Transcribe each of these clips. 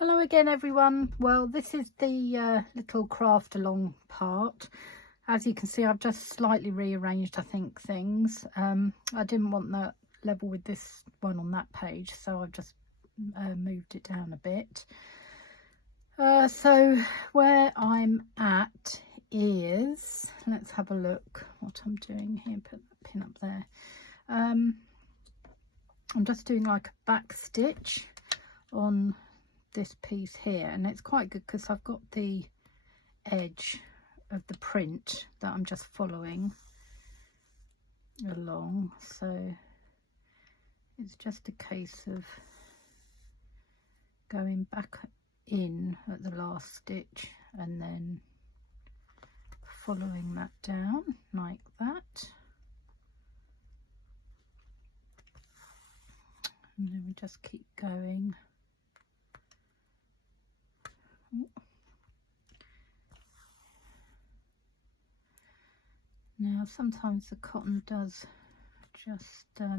Hello again everyone. Well, this is the little craft along part. As you can see, I've just slightly rearranged I think things. I didn't want that level with this one on that page, so I've just moved it down a bit. So where I'm at is, let's have a look what I'm doing here. Put that pin up there. I'm just doing like a back stitch on this piece here, and it's quite good because I've got the edge of the print that I'm just following along, so it's just a case of going back in at the last stitch and then following that down like that, and then we just keep going. Now sometimes the cotton does just sort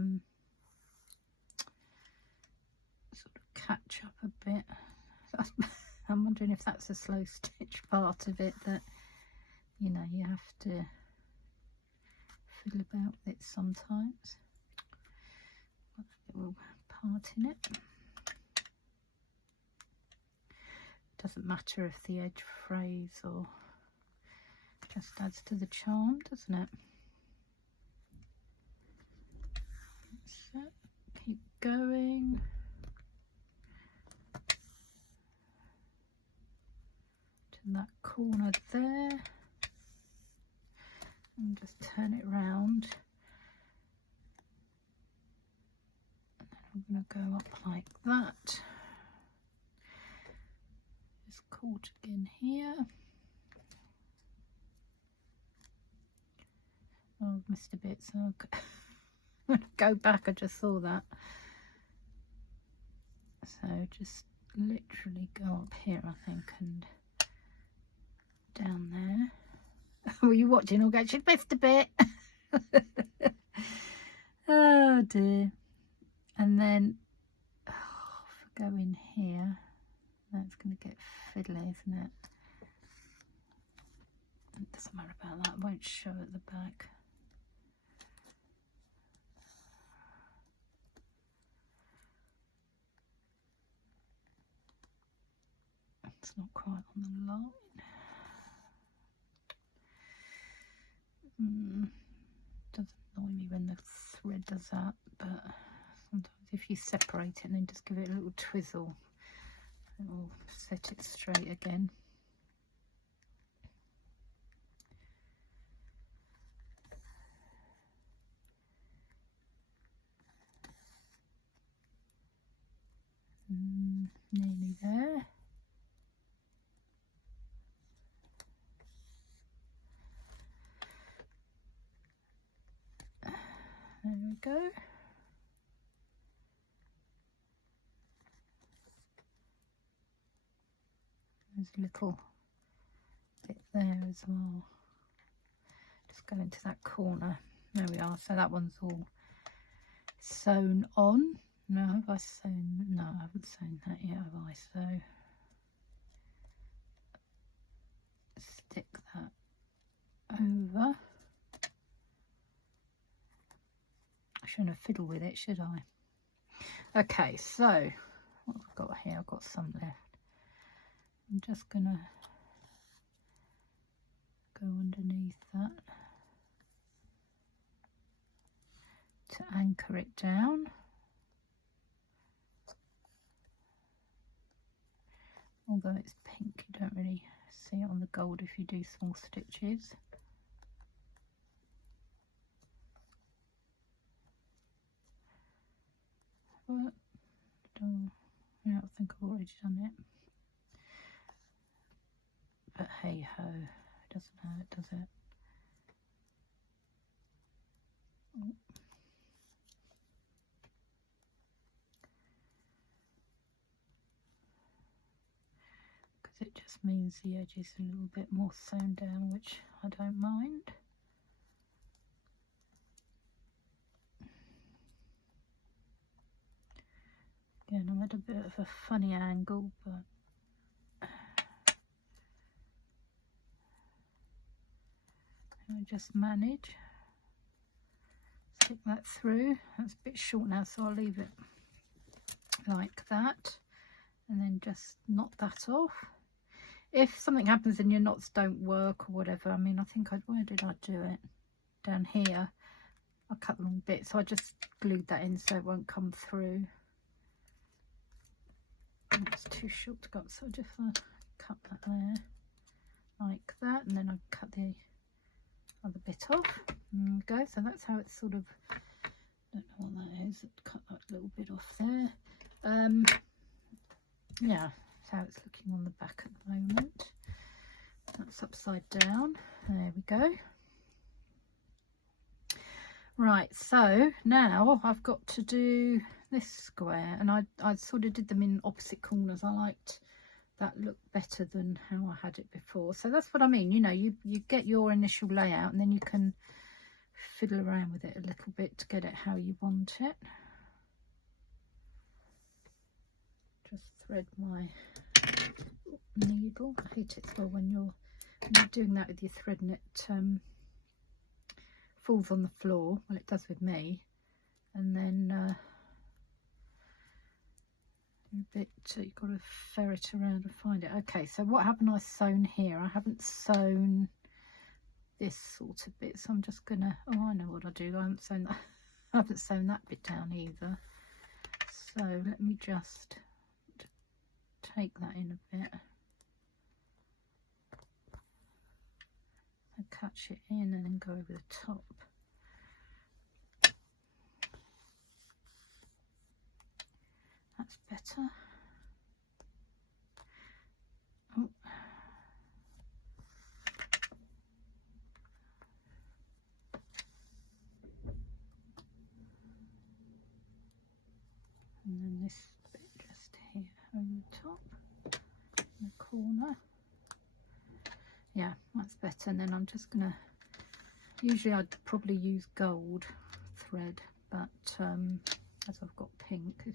of catch up a bit. I'm wondering if that's a slow stitch part of it, that you know you have to fiddle about with it sometimes. Got a little part in it. Doesn't matter if the edge frays, or just adds to the charm, doesn't it? So keep going. To that corner there. And just turn it round. And then I'm going to go up like that. Just caught again here. Oh, I've missed a bit, so I'll go back. I just saw that. So just literally go up here, I think, and down there. Were you watching? Or go, she's missed a bit. Oh dear. And then if I go in here, that's going to get fiddly, isn't it? It doesn't matter about that. It won't show at the back. It's not quite on the line. Doesn't annoy me when the thread does that, but sometimes if you separate it and then just give it a little twizzle, it will set it straight again. Nearly there. There we go. There's a little bit there as well. Just go into that corner. There we are. So that one's all sewn on. No, have I sewn? No, I haven't sewn that yet, have I? So stick that over. I shouldn't have fiddled with it, should I? Okay, so what have I got here? I've got some left. I'm just gonna go underneath that to anchor it down. Although it's pink, you don't really see it on the gold if you do small stitches. But yeah, I think I've already done it. But hey ho, it doesn't hurt, does it? Oh. Because it just means the edge is a little bit more sewn down, which I don't mind. Again, I'm at a bit of a funny angle, but I just manage. Stick that through. That's a bit short now, so I'll leave it like that, and then just knot that off. If something happens and your knots don't work or whatever, I mean, I think where did I do it? Down here. I cut the wrong bit, so I just glued that in so it won't come through. It's too short to go up, so I just cut that there like that, and then I cut the other bit off. There we go. So that's how it's sort of, don't know what that is, cut that little bit off there. Yeah, that's how it's looking on the back at the moment. That's upside down. There we go. Right, so now I've got to do this square, and I sort of did them in opposite corners. I liked that look better than how I had it before. So that's what I mean, you know, you get your initial layout and then you can fiddle around with it a little bit to get it how you want it. Just thread my needle. I hate it as well when you're doing that with your thread and it falls on the floor. Well, it does with me. And then a bit, you've got to ferret around and find it. Okay, so what haven't I sewn here? I haven't sewn this sort of bit, so I'm just gonna, oh, I know what I do. I haven't sewn that. I haven't sewn that bit down either. So let me just take that in a bit. And catch it in and then go over the top. That's better. Oh. And then this bit just here over the top, in the corner. Yeah, that's better. And then I'm just gonna, usually I'd probably use gold thread, but as I've got pink,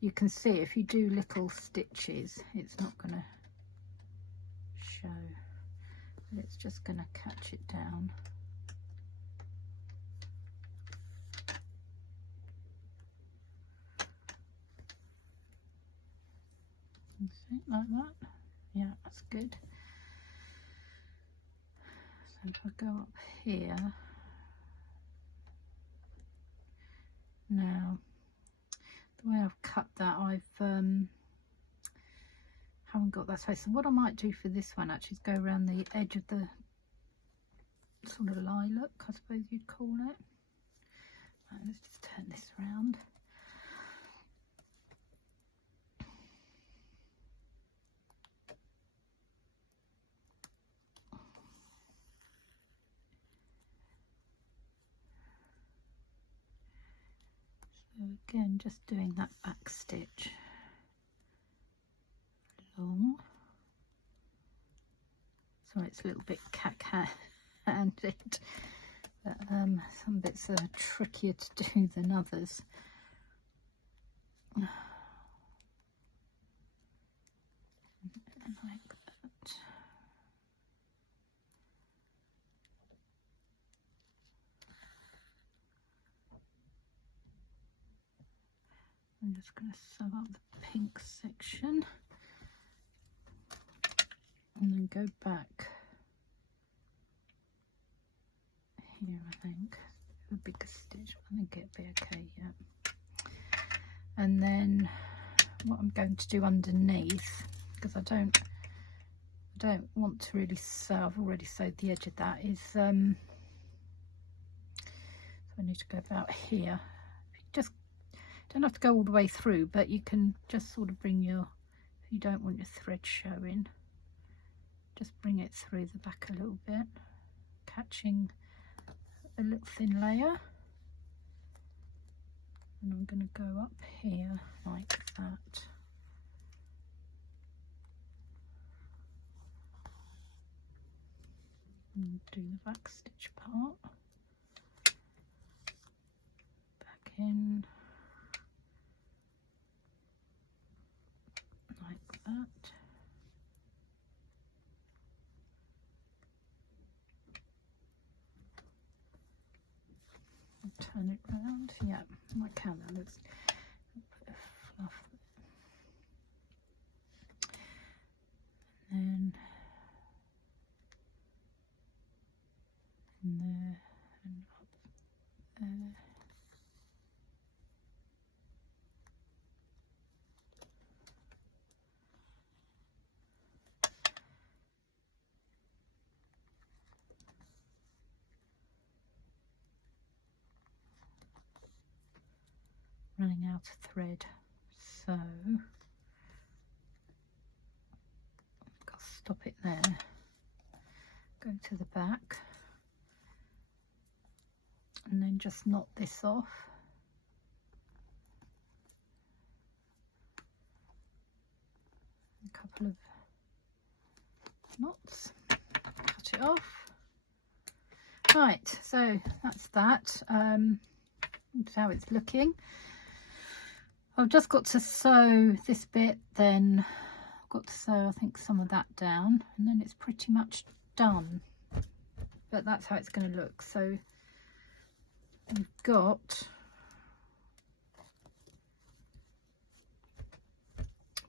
you can see if you do little stitches, it's not gonna show, but it's just gonna catch it down. See, like that. Yeah, that's good. So if I go up here now, the way I've cut that, I've haven't got that space. So what I might do for this one actually is go around the edge of the sort of lilac, I suppose you'd call it. Right, let's just turn this round. So again, just doing that back stitch along. Sorry, it's a little bit cack-handed, but some bits are trickier to do than others. Like that. I'm just going to sew up the pink section and then go back here, I think. A bigger stitch, I think it'll be okay, yeah. And then what I'm going to do underneath, because I don't want to really sew, I've already sewed the edge of that, is so I need to go about here. Just don't have to go all the way through, but you can just sort of bring your, if you don't want your thread showing, just bring it through the back a little bit, catching a little thin layer. And I'm going to go up here like that. And do the back stitch part. Back in. that. Turn it round. Yeah, I can. Let's put a fluff. And then in there and up there. Running out of thread, so I've got to stop it there. Go to the back and then just knot this off. A couple of knots, cut it off. Right, so that's that. That's how it's looking. I've just got to sew this bit, then I've got to sew I think some of that down, and then it's pretty much done. But that's how it's going to look. So we've got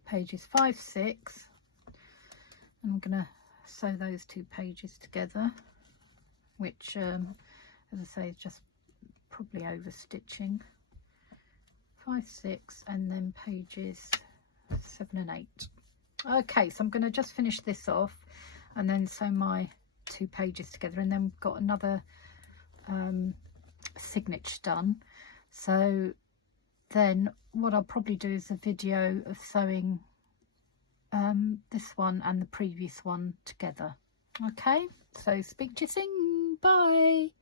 pages 5, 6, and I'm going to sew those 2 pages together, which as I say is just probably over stitching. 5, 6, and then pages 7 and 8. Okay, so I'm going to just finish this off and then sew my 2 pages together, and then we've got another signature done. So then what I'll probably do is a video of sewing this one and the previous one together. Okay, so speak to you soon. Bye.